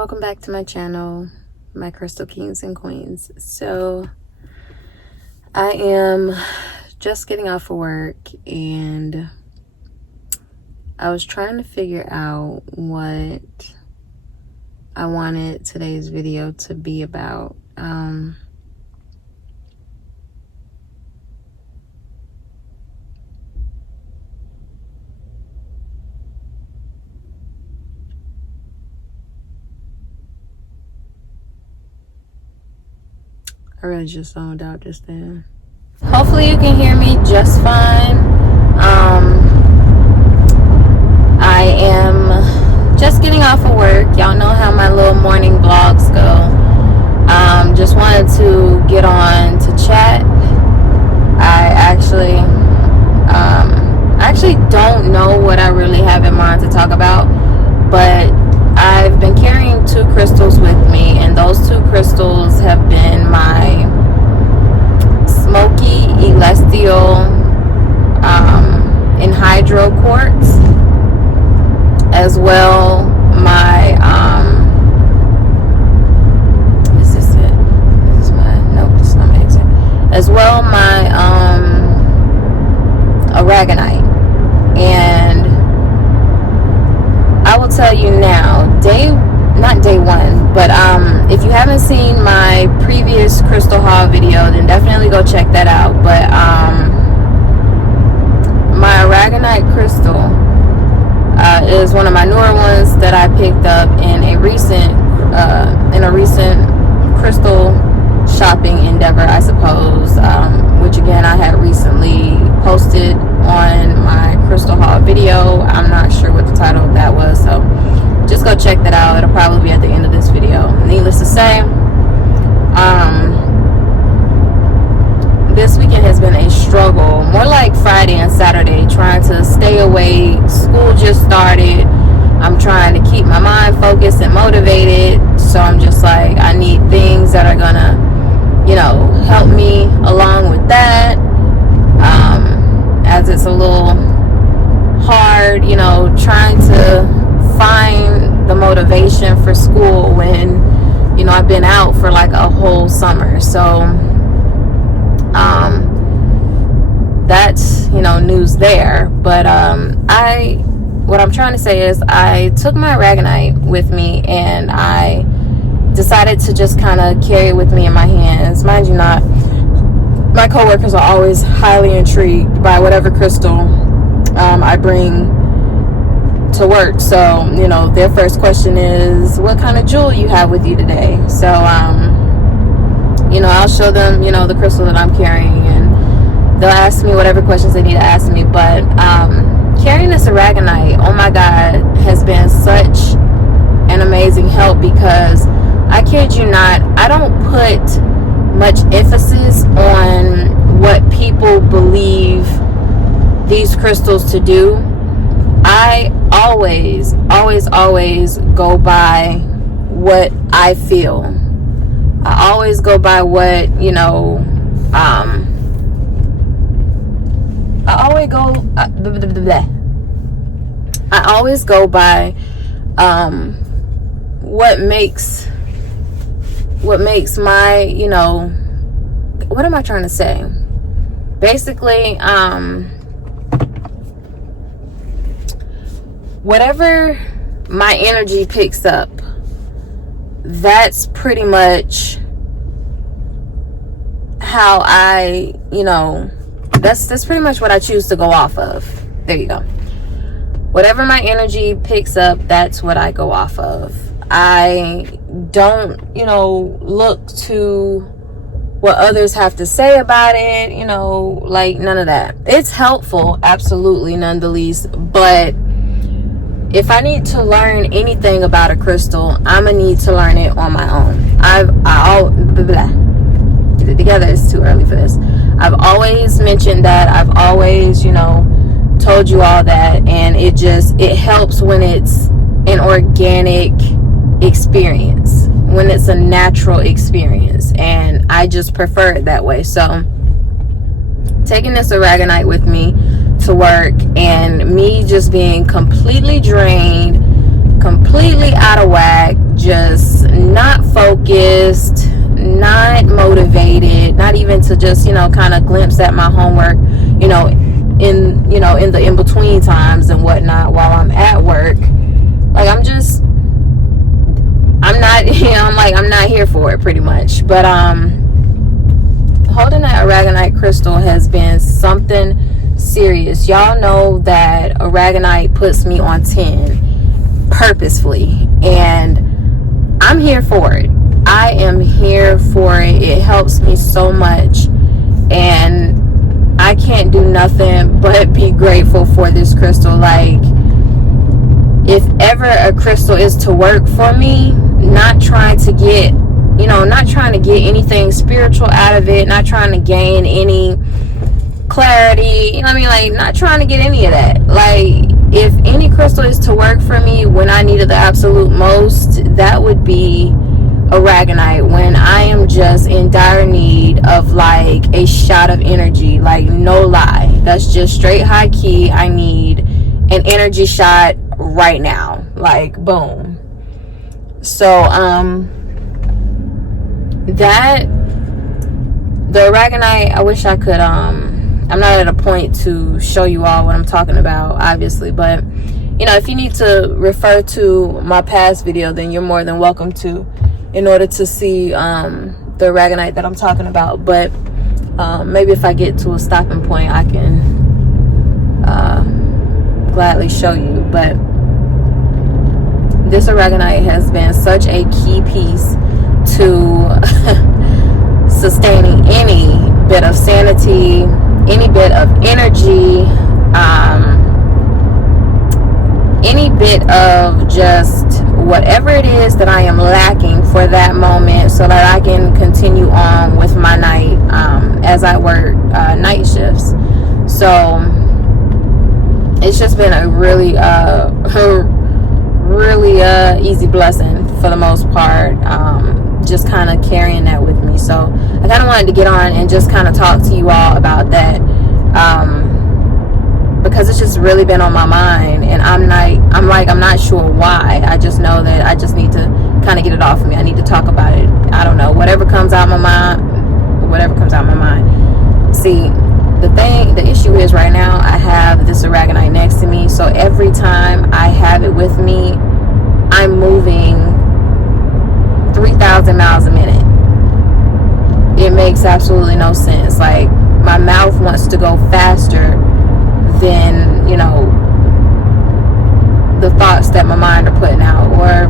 Welcome back to my channel, my crystal kings and queens. So I am just getting off of work and I was trying to figure out what I wanted today's video to be about. I really just zoned out just then. Hopefully you can hear me just fine. I am just getting off of work. Y'all know how my little morning vlogs go. Just wanted to get on to chat. I actually don't know what I really have in mind to talk about, but I've been carrying 2 crystals with me, and those 2 crystals have been my smoky celestial anhydro quartz, as well my is this it? This is my, nope, this is not my exit. As well my Aragonite. And I will tell you now, not day one, but if you haven't seen my previous crystal haul video, then definitely go check that out. But my Aragonite crystal is one of my newer ones that I picked up in a recent crystal shopping endeavor, I suppose, which again I had recently posted on my crystal haul video. I'm not sure what the title of that was, so just go check that out. It'll probably be at the end of this video. Needless to say, this weekend has been a struggle, more like Friday and Saturday, trying to stay awake. School just started. I'm trying to keep my mind focused and motivated, so I'm just like, I need things that are gonna, help me along with that, as it's a little hard, trying to find the motivation for school when I've been out for like a whole summer. So that's news there. But what I'm trying to say is I took my Aragonite with me and I decided to just kind of carry it with me in my hands. Mind you not, my coworkers are always highly intrigued by whatever crystal I bring to work. So their first question is, what kind of jewel you have with you today? So I'll show them the crystal that I'm carrying, and they'll ask me whatever questions they need to ask me. But carrying this Aragonite, oh my God, has been such an amazing help, because I kid you not, I don't put much emphasis on what people believe these crystals to do. I always go by what I feel. I always go by what, I always go by what makes my, what am I trying to say? Basically, whatever my energy picks up, that's pretty much how I, that's pretty much what I choose to go off of. There you go. Whatever my energy picks up, that's what I go off of. I don't, look to what others have to say about it, like none of that. It's helpful, absolutely, none the least, but if I need to learn anything about a crystal, I'm gonna need to learn it on my own. Get it together, it's too early for this. I've always mentioned that. I've always, told you all that, and it helps when it's an organic experience, when it's a natural experience, and I just prefer it that way. So taking this Aragonite with me to work, and me just being completely drained, completely out of whack, just trying to just, kind of glimpse at my homework, in the in-between times and whatnot while I'm at work. Like, I'm not, I'm not here for it, pretty much. But holding that Aragonite crystal has been something serious. Y'all know that Aragonite puts me on 10 purposefully, and I'm here for it. I am here for it. It helps me so much, and I can't do nothing but be grateful for this crystal. Like, if ever a crystal is to work for me, not trying to get anything spiritual out of it, not trying to gain any clarity, like, not trying to get any of that. Like, if any crystal is to work for me when I need it the absolute most, that would be Aragonite. When I am just in dire need of like a shot of energy, like, no lie, that's just straight high key, I need an energy shot right now, like, boom. So the Aragonite, I wish I could I'm not at a point to show you all what I'm talking about, obviously, but if you need to refer to my past video, then you're more than welcome to, in order to see the Aragonite that I'm talking about. But maybe if I get to a stopping point, I can gladly show you. But this Aragonite has been such a key piece to sustaining any bit of sanity, any bit of energy, any bit of just whatever it is that I am lacking for that moment, so that I can continue on with my night as I work night shifts. So it's just been a really easy blessing for the most part, just kind of carrying that with me. So I kind of wanted to get on and just kind of talk to you all about that, because it's just really been on my mind, and I'm not sure why. I just know that I just need to kind of get it off of me. I need to talk about it. I don't know, whatever comes out of my mind. See, the issue is, right now I have this Aragonite next to me, so every time I have it with me, I'm moving 3,000 miles a minute. It makes absolutely no sense. Like, my mouth wants to go faster than the thoughts that my mind are putting out, or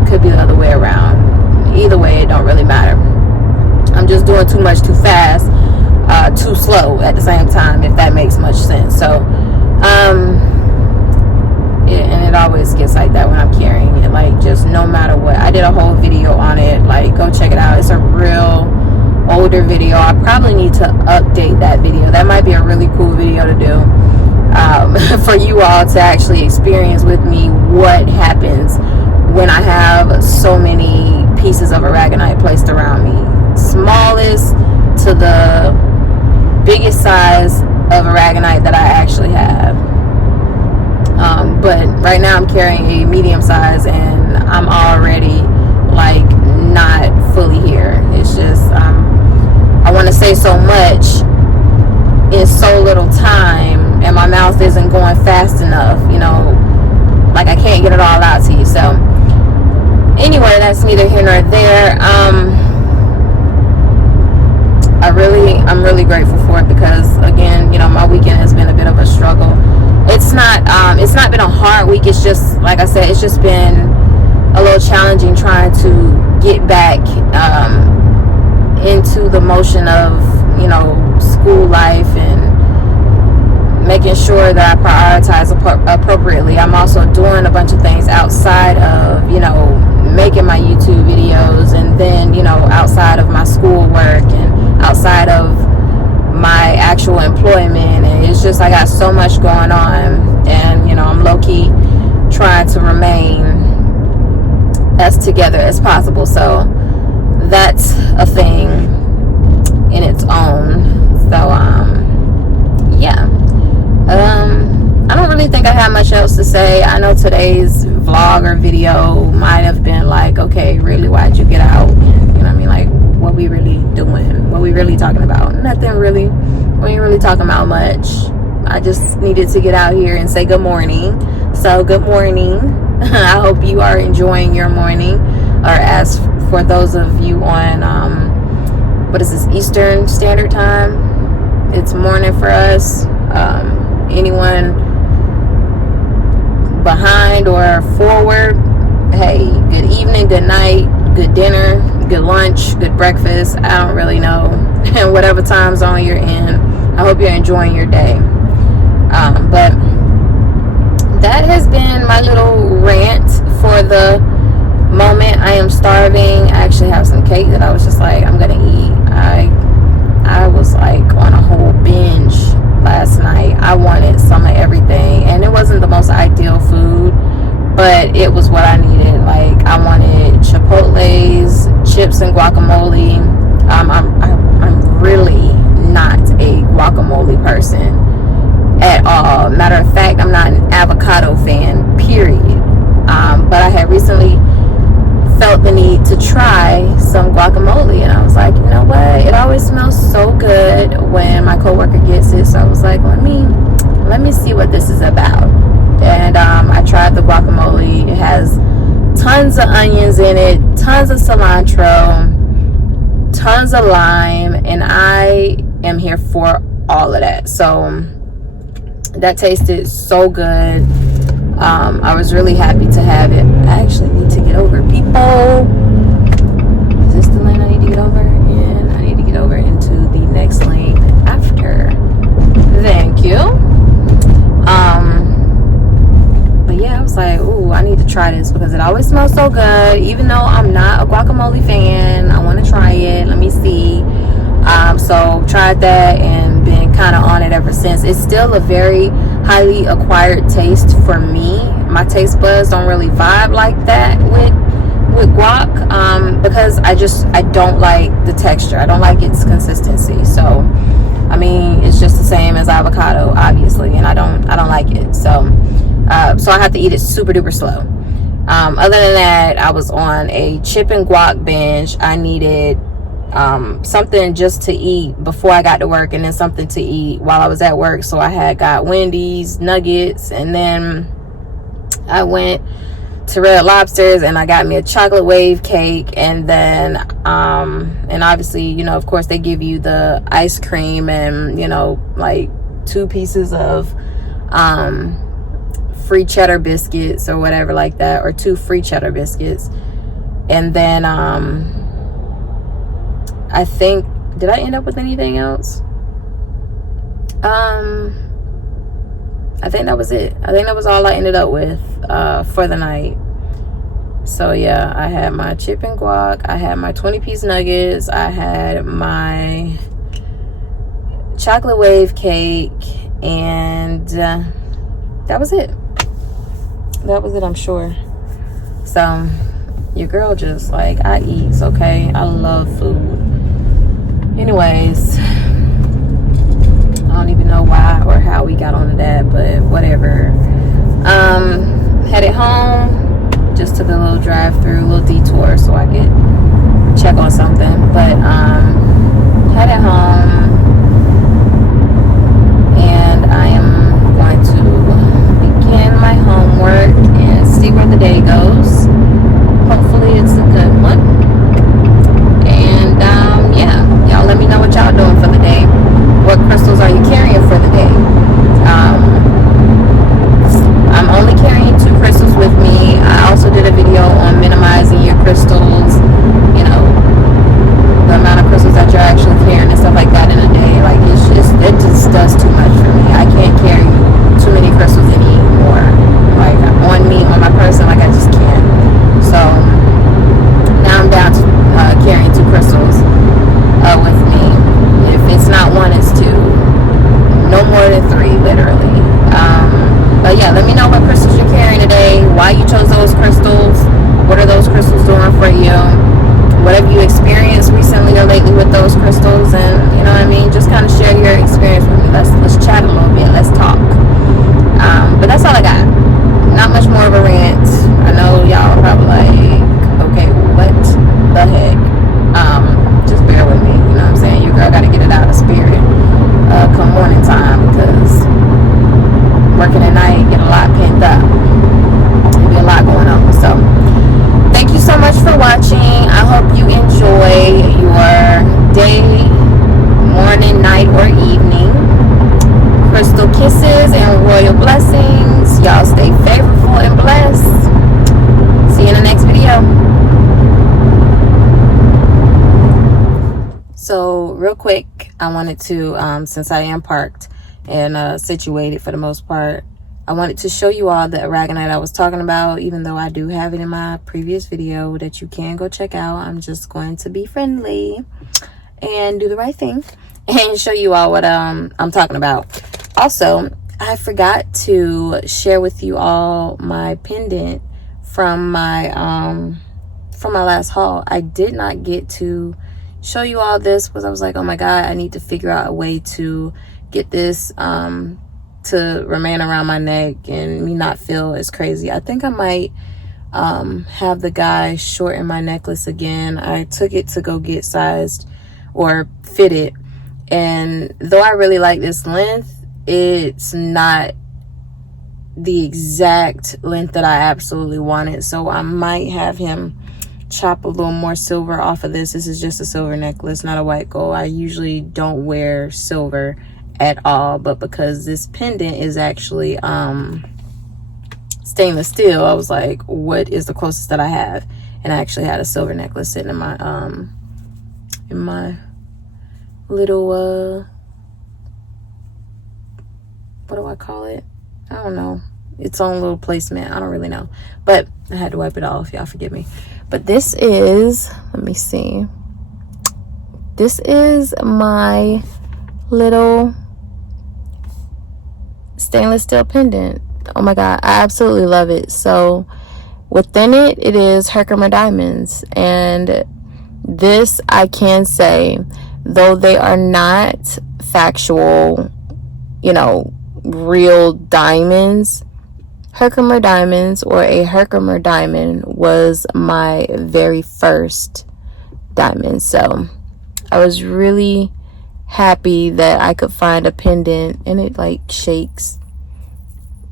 it could be the other way around. Either way, it don't really matter. I'm just doing too much too fast, too slow at the same time, if that makes much sense. So and it always gets like that when I'm carrying it, like, just no matter what. I did a whole video on it, like, go check it out. It's a real older video. I probably need to update that video. That might be a really cool video to do, for you all to actually experience with me what happens when I have so many pieces of Aragonite placed around me, smallest to the biggest size of Aragonite that I actually have. But right now I'm carrying a medium size, and I'm already like not fully here. It's just I want to say so much in so little time, and my mouth isn't going fast enough, like, I can't get it all out to you. So anyway, that's neither here nor there. I'm really grateful for it, because again, my weekend has been a bit of a struggle. It's not been a hard week. It's just, like I said, it's just been a little challenging trying to get back into the motion of school life, and making sure that I prioritize appropriately. I'm also doing a bunch of things outside of making my YouTube videos, and then outside of my schoolwork, and outside of my actual employment. And it's just, I got so much going on, and I'm low-key trying to remain as together as possible. So that's a thing in its own. So yeah, I don't really think I have much else to say. I know today's vlog or video might have been like, okay, really, why'd you get out? Like, what we really doing, what we really talking about. Nothing really. We ain't really talking about much. I just needed to get out here and say good morning. So good morning. I hope you are enjoying your morning. Or as for those of you on what is this, Eastern Standard Time, it's morning for us. Anyone behind or forward, hey, good evening, good night, good dinner, good lunch, good breakfast. I don't really know. And whatever time zone you're in, I hope you're enjoying your day. But that has been my little rant for the moment. I am starving. I actually have some cake that I was just like, I'm gonna eat. I was like on a whole binge last night. I wanted some of everything, and it wasn't the most ideal food, but it was what I needed. Like, I wanted Chipotle's, chips and guacamole. I'm really not a guacamole person at all. Matter of fact, I'm not an avocado fan, period. But I had recently felt the need to try some guacamole, and I was like, you know what, it always smells so good when my coworker gets it. So I was like, let me see what this is about. And I tried the guacamole. It has tons of onions in it, tons of cilantro, tons of lime, and I am here for all of that. So that tasted so good. I was really happy to have it. I actually need to get over, people. Is this the lane I need to get over? And I need to get over into the next lane after. Thank you. But yeah, I was like, ooh, I need to try this because it always smells so good. Even though I'm not a guacamole fan, I want to try it. Let me see. So tried that and been kind of on it ever since. It's still a very highly acquired taste for me. My taste buds don't really vibe like that with guac, because I don't like the texture. I don't like its consistency. So I mean, it's just the same as avocado, obviously, and I don't like it. So I have to eat it super duper slow. Other than that, I was on a chip and guac binge. I needed something just to eat before I got to work, and then something to eat while I was at work. So I had got Wendy's nuggets, and then I went to Red Lobster's and I got me a chocolate wave cake, and then and obviously, you know, of course they give you the ice cream and, you know, like 2 pieces of free cheddar biscuits or whatever like that, or 2 free cheddar biscuits. And then I think, did I end up with anything else? I think that was it. I think that was all I ended up with for the night. So yeah, I had my chip and guac, I had my 20-piece nuggets, I had my chocolate wave cake, and that was it. That was it, I'm sure. So your girl just, like, I eats, okay? I love food. Anyways, I don't even know why or how we got onto that, but whatever. Headed home, just took a little drive-through, a little detour so I could check on something. But headed home, and I am going to begin my homework and see where the day goes. Hopefully it's a good one. And yeah, y'all let me know what y'all doing for the day. What crystals are you carrying for the day? I'm only carrying 2 crystals with me. I also did a video on minimizing your crystals, you know, the amount of crystals that you're actually carrying and stuff like that in a day. Like, it just does too much for me. I can't carry too many crystals anymore. Like, on me, on my person, like, I just can't. real quick, I wanted to, since I am parked and situated for the most part, I wanted to show you all the Aragonite I was talking about, even though I do have it in my previous video that you can go check out. I'm just going to be friendly and do the right thing and show you all what I'm talking about. Also, I forgot to share with you all my pendant from my last haul. I did not get to show you all this because I was like, oh my god, I need to figure out a way to get this to remain around my neck and me not feel as crazy. I think I might have the guy shorten my necklace again. I took it to go get sized or fitted, and though I really like this length, it's not the exact length that I absolutely wanted. So I might have him chop a little more silver off of this. This is just a silver necklace, not a white gold. I usually don't wear silver at all, but because this pendant is actually stainless steel, I was like, what is the closest that I have? And I actually had a silver necklace sitting in my little what do I call it? I don't know, its own little placement. I don't really know, but I had to wipe it off, y'all forgive me. But this is, let me see, this is my little stainless steel pendant. Oh my god, I absolutely love it. So within it, it is Herkimer diamonds, and this I can say, though they are not factual, you know, real diamonds, Herkimer diamonds, or a Herkimer diamond, was my very first diamond. So I was really happy that I could find a pendant, and it like shakes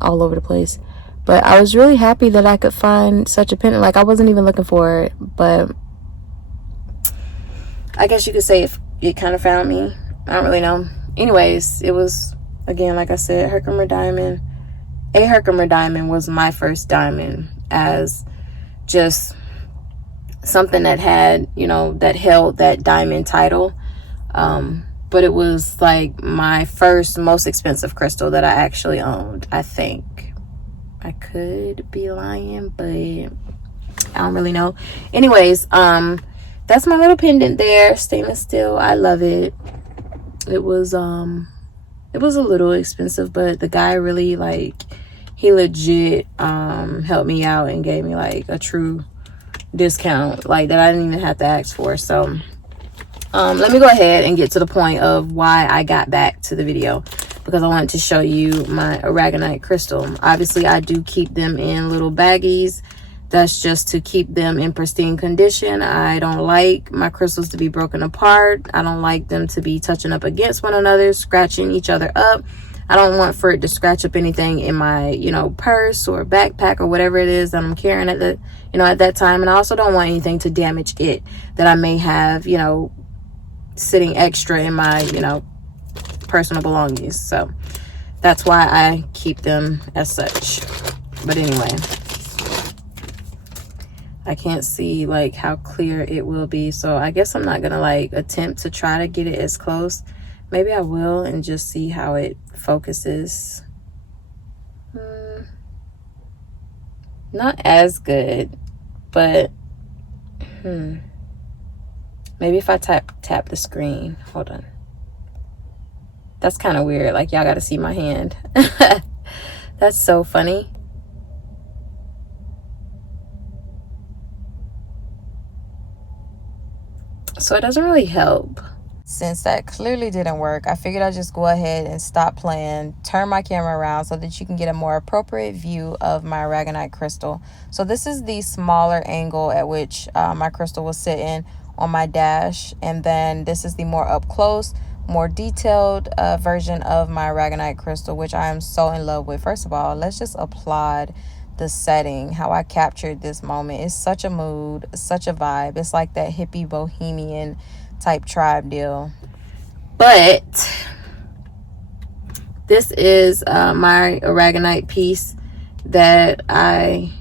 all over the place, but I was really happy that I could find such a pendant. Like, I wasn't even looking for it, but I guess you could say it kind of found me. I don't really know. Anyways, it was, again, like I said, Herkimer diamond. A Herkimer diamond was my first diamond, as just something that had, you know, that held that diamond title. But it was like my first most expensive crystal that I actually owned, I think. I could be lying, but I don't really know. Anyways, that's my little pendant there, stainless steel. I love it. It was a little expensive, but the guy really, like, he legit helped me out and gave me like a true discount, like, that I didn't even have to ask for. So let me go ahead and get to the point of why I got back to the video, because I wanted to show you my Aragonite crystal. Obviously, I do keep them in little baggies. That's just to keep them in pristine condition. I don't like my crystals to be broken apart. I don't like them to be touching up against one another, scratching each other up. I don't want for it to scratch up anything in my, you know, purse or backpack or whatever it is that I'm carrying at the, you know, at that time. And I also don't want anything to damage it that I may have, you know, sitting extra in my, you know, personal belongings. So that's why I keep them as such. But anyway, I can't see like how clear it will be, so I guess I'm not gonna like attempt to try to get it as close. Maybe I will and just see how it focuses. Not as good, but maybe if I tap the screen. Hold on. That's kind of weird. Like, y'all got to see my hand. That's so funny. So it doesn't really help. Since that clearly didn't work, I figured I'd just go ahead and stop playing, turn my camera around so that you can get a more appropriate view of my Aragonite crystal. So this is the smaller angle at which my crystal was sitting on my dash, and then this is the more up close, more detailed version of my Aragonite crystal, which I am so in love with. First of all, let's just applaud the setting, how I captured this moment. It's such a mood, such a vibe. It's like that hippie bohemian type tribe deal. But this is my Aragonite piece that I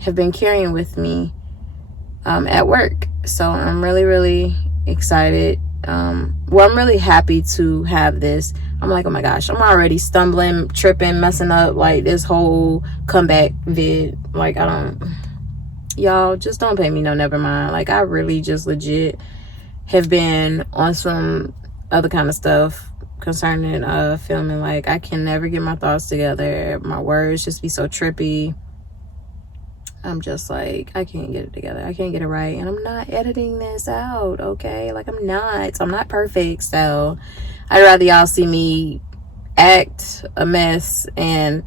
have been carrying with me at work. So I'm really excited Well, I'm really happy to have this. I'm like, oh my gosh, I'm already stumbling, tripping, messing up like this whole comeback vid. Like, y'all just don't pay me no never mind. Like, I really just legit have been on some other kind of stuff concerning filming. Like, I can never get my thoughts together. My words just be so trippy. I'm just like, I can't get it together. I can't get it right. And I'm not editing this out, okay? Like, I'm not perfect. So I'd rather y'all see me act a mess and,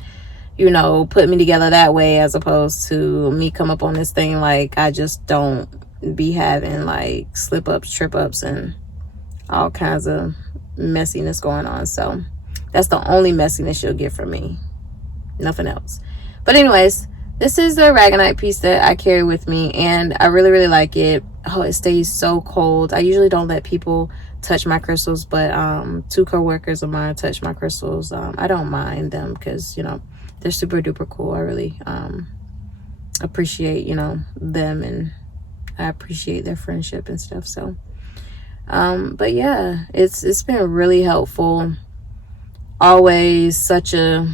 you know, put me together that way, as opposed to me come up on this thing like I just don't be having like slip ups, trip ups, and all kinds of messiness going on. So that's the only messiness you'll get from me. Nothing else. But anyways, this is the Aragonite piece that I carry with me, and I really, really like it. Oh, it stays so cold. I usually don't let people touch my crystals, but 2 co-workers of mine touch my crystals. I don't mind them because, you know, they're super duper cool. I really appreciate, you know, them, and I appreciate their friendship and stuff. So but yeah, it's been really helpful. Always such a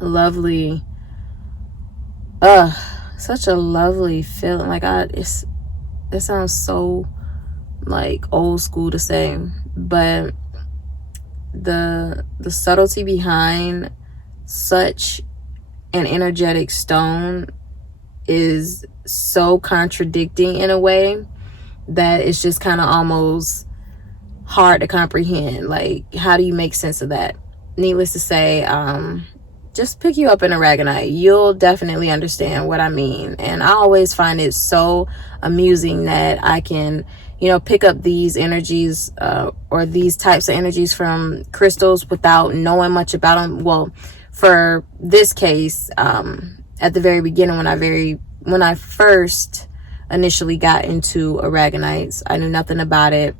lovely such a lovely feeling. Like, it sounds so like old school to say, but the subtlety behind such an energetic stone is so contradicting in a way that it's just kind of almost hard to comprehend. Like, how do you make sense of that? Needless to say, just pick you up in Aragonite. You'll definitely understand what I mean. And I always find it so amusing that I can, you know, pick up these energies or these types of energies from crystals without knowing much about them. Well, for this case, at the very beginning, when I first initially got into Aragonites, I knew nothing about it.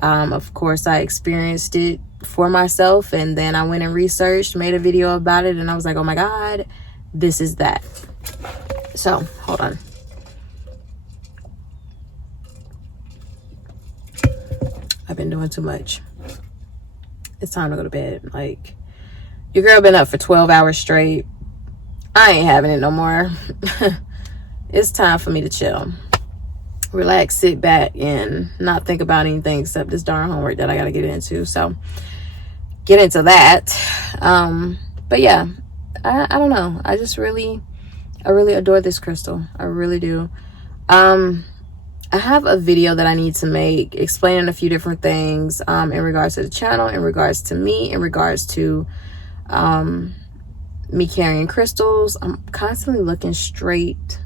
Of course, I experienced it for myself, and then I went and researched, made a video about it, and I was like, oh my god, this is that. So hold on, I've been doing too much. It's time to go to bed. Like, your girl been up for 12 hours straight. I ain't having it no more. It's time for me to chill, relax, sit back, and not think about anything except this darn homework that I gotta get into. So get into that. But yeah, I don't know, I really adore this crystal. I really do. I have a video that I need to make explaining a few different things in regards to the channel, in regards to me, in regards to me carrying crystals. I'm constantly looking straight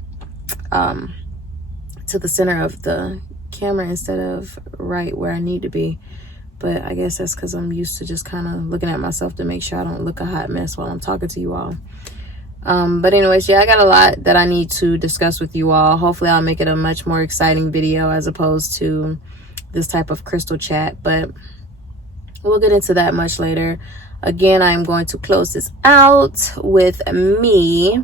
to the center of the camera instead of right where I need to be, but I guess that's because I'm used to just kind of looking at myself to make sure I don't look a hot mess while I'm talking to you all. But anyways, yeah, I got a lot that I need to discuss with you all. Hopefully I'll make it a much more exciting video as opposed to this type of crystal chat, but we'll get into that much later. Again, I'm going to close this out with me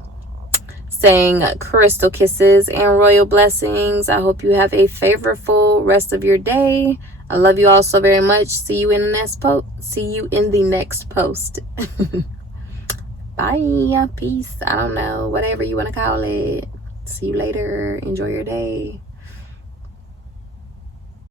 saying crystal kisses and royal blessings. I hope you have a favorable rest of your day. I love you all so very much. See you in the next post. Bye. Peace. I don't know, whatever you want to call it. See you later. Enjoy your day.